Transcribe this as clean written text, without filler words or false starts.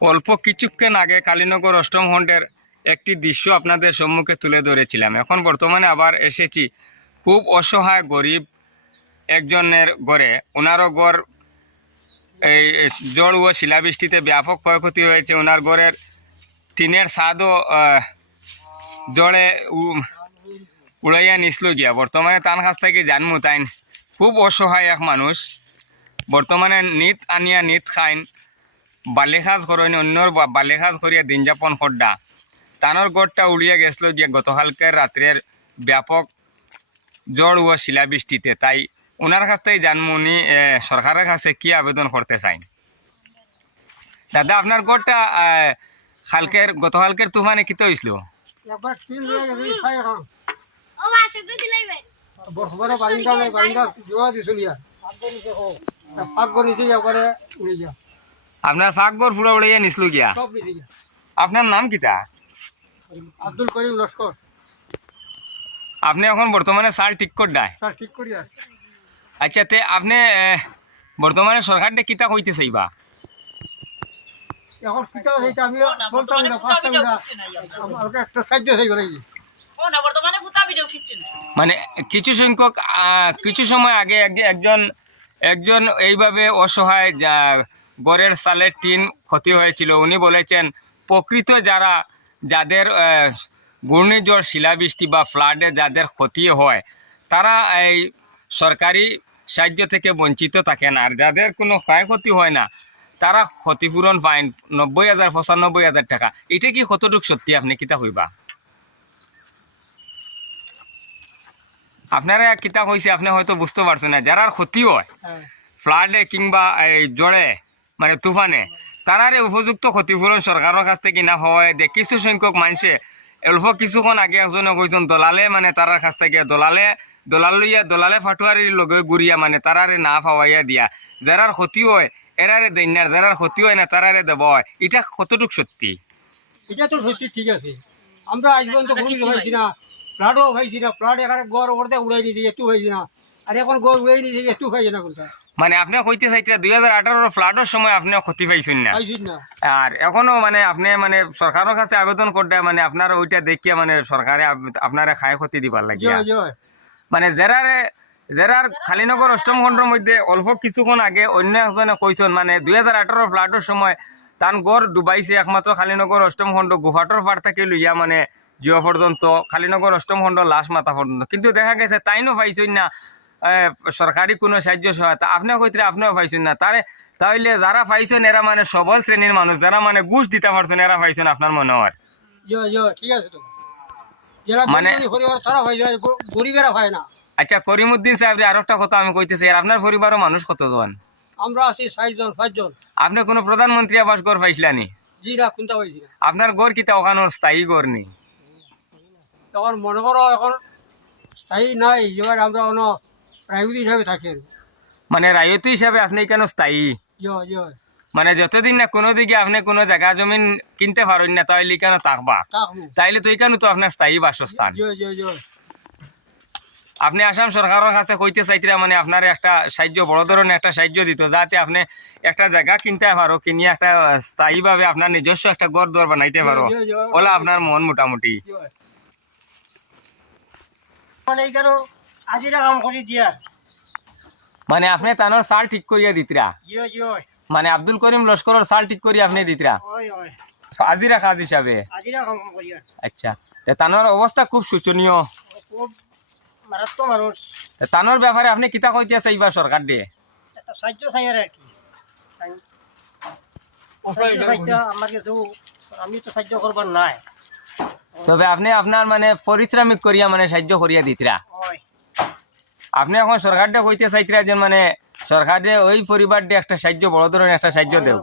অল্প কিছুক্ষণ আগে কালীনগর অষ্টম খণ্ডের একটি দৃশ্য আপনাদের সম্মুখে তুলে ধরেছিলাম। এখন বর্তমানে আবার এসেছি খুব অসহায় গরিব একজনের ঘরে। ওনারও ঘর এই জল ও শিলাবৃষ্টিতে ব্যাপক ক্ষয়ক্ষতি হয়েছে। ওনার ঘরের টিনের ছাদও জলে উড়াইয়া নিছিল গিয়া। বর্তমানে তার কাছ থেকে জানমু তাই খুব অসহায় এক মানুষ। বর্তমানে নিত আনিয়া নিত খাইন, বালিখাজ করেন, অন্যর বালিখাজ করিয়া দিন যাপন করডা। তানোর গড়টা উড়িয়া গেছিল গিয়া গতকালকের রাত্রের ব্যাপক ঝড় ও শিলাবৃষ্টিতে। তাই ওনার কাছ থেকে জানমু উনি সরকারের কাছে কি আবেদন করতে চাইন। দাদা, আপনার গড়টা গতকালকের তুফানে কিতে হয়েছিল? আপনার ফাঁকগড় পুরো উড়াইয়া নিছিল গিয়া। আপনার নাম কিতা? আব্দুল করিম লস্কর। আপনি এখন বর্তমানে সাল ঠিক করডায়? ঠিক করি। আচ্ছা, তে আপনি বর্তমানে সরকারটা কিতা কইতে চাইবা? এখন কিতা হইছে আমি বলতাম না, পাঁচটা মিনিট আমাকে একটা সাহায্য হয়ে গেল। মানে কিছু সংখ্যক কিছু সময় আগে একজন এইভাবে অসহায় গড়ের সালের টিন ক্ষতি হয়েছিল। উনি বলেছেন প্রকৃত যাদের ঘূর্ণিঝড় শিলাবৃষ্টি বা ফ্লাডে যাদের ক্ষতি হয় তারা এই সরকারি সাহায্য থেকে বঞ্চিত থাকেন, আর যাদের কোনো ক্ষয়ক্ষতি হয় না তারা ক্ষতিপূরণ পায় 90,000 95,000 টাকা। এটা কি কতটুকু সত্যি? আপনি কিতা কইবা? আপনারা কিতা কইছে আপনি হয়তো বুঝতে পারছেন না। যারা ক্ষতি হয় ফ্লাডে কিংবা এই জড়ে মানে তুফানে, তারারে উপযুক্ত ক্ষতিপূরণ সরকারের কাছ থেকে না হওয়ায় দিয়ে কিছু সংখ্যক মানুষে অল্প কিছুক্ষণ আগে একজনে কইছেন দলালে মানে তারার কাছ থেকে দলালে ফাটুয়ারির লগে গুড়িয়া মানে তারারে না পাওয়াইয়া দিয়া যারার ক্ষতি হয় এরারে দেন না, যারার ক্ষতি হয় না তারারে দেব হয়। এটা কতটুকু সত্যি? এটা তো সত্যি, ঠিক আছে। আমরা আজ পর্যন্ত হয়েছি না, ফ্লাডও হয়েছি না। ফ্লাড এখানে গড় ওরতে উড়াই নিয়েছে, একটু হয়েছি না। আর এখন গড় উড়াই নিয়েছে, একটু হয়েছে না। কোনটা মানে আপনি কইতে চাইতে 2018 ফ্লাডের সময় আপনি ক্ষতি পাইছেন না, আর এখনো মানে আপনি মানে সরকারের কাছে আবেদন করতে মানে আপনার ওইটা দেখিয়া মানে সরকারে আপনারা ক্ষয় ক্ষতি দিবার লাগিয়া মানে যারার কালীনগর অষ্টম খণ্ডের মধ্যে অল্প কিছুক্ষণ আগে অন্য একজনে কইছেন মানে 2018 ফ্লাডের সময় তান গড় ডুবাইছে একমাত্র কালীনগর অষ্টম খণ্ড গুহাটর পাড় থেকে লইয়া মানে জিও পর্যন্ত কালীনগর অষ্টম খণ্ড লাশ মাথা পর্যন্ত। কিন্তু দেখা গেছে তাইনও পাইছেন না সরকারি কোনো সাহায্য সহায়তা। আপনিও কইতে আপনিও পাইছেন না। তাহলে যারা পাইছেন এরা মানে সবল শ্রেণীর মানুষ, যারা মানে ঘুষ দিতে পারছেন এরা পাইছেন আপনার মনে হয়। ঠিক আছে তো, মানে গরিবেরা হয় না। আচ্ছা, করিমউদ্দিন সাহেব, আর একটা কথা আমি কইতেছি, আপনার পরিবারের মানুষ কতজন? আমরা আছি 60 জন 5 জন। আপনি কোনো প্রধানমন্ত্রী আবাস ঘর পাইছিলানি? জি না, কোনটা হয়েছিল? আপনার ঘর কিতা ওখানে স্থায়ী ঘর নেই? তখন মনে করো এখন স্থায়ী নাই, এবার আমরা প্রাইভেট হিসাবে থাকি। মানে রায়তী হিসাবে আপনি কেন স্থায়ী? মানে যতদিন না কোনো দিকে আপনি কোনো জায়গা জমিন কিনতে পারেন না তাইলে কেন থাকবা? তাইলে তো এখানে তো আপনার স্থায়ী বাসস্থান। আপনি আসাম সরকারের কাছে কইতে চাইতে মানে আপনার একটা সাহায্য, বড় ধরনের একটা সাহায্য দিত, যাতে আপনি একটা জায়গা কিনতে পারো, কিনিয়ে একটা স্থায়ীভাবে আপনার নিজস্ব একটা ঘর দর বানাইতে পারো। ওলা আপনার মন মোটামুটি মানে আপনি তানোর সাল ঠিক করিয়া দিতরা? মানে আব্দুল করিম লস্করের সাল ঠিক করিয়া আপনি দিতরা আজিরা কাজ হিসাবে? আচ্ছা, তানোর অবস্থা খুব শোচনীয়। তানোর ব্যাপারে আপনি কিতা কইতে চাইবা সরকার দিয়ে? তবে আপনি আপনার মানে পরিশ্রমিক করিয়া মানে সাহায্য করিয়া দিতরা। আপনি এখন সরকার দিয়ে কইতে চাইতরা যে মানে সরকার দিয়ে ওই পরিবার দিয়ে একটা সাহায্য, বড় ধরনের একটা সাহায্য দেব।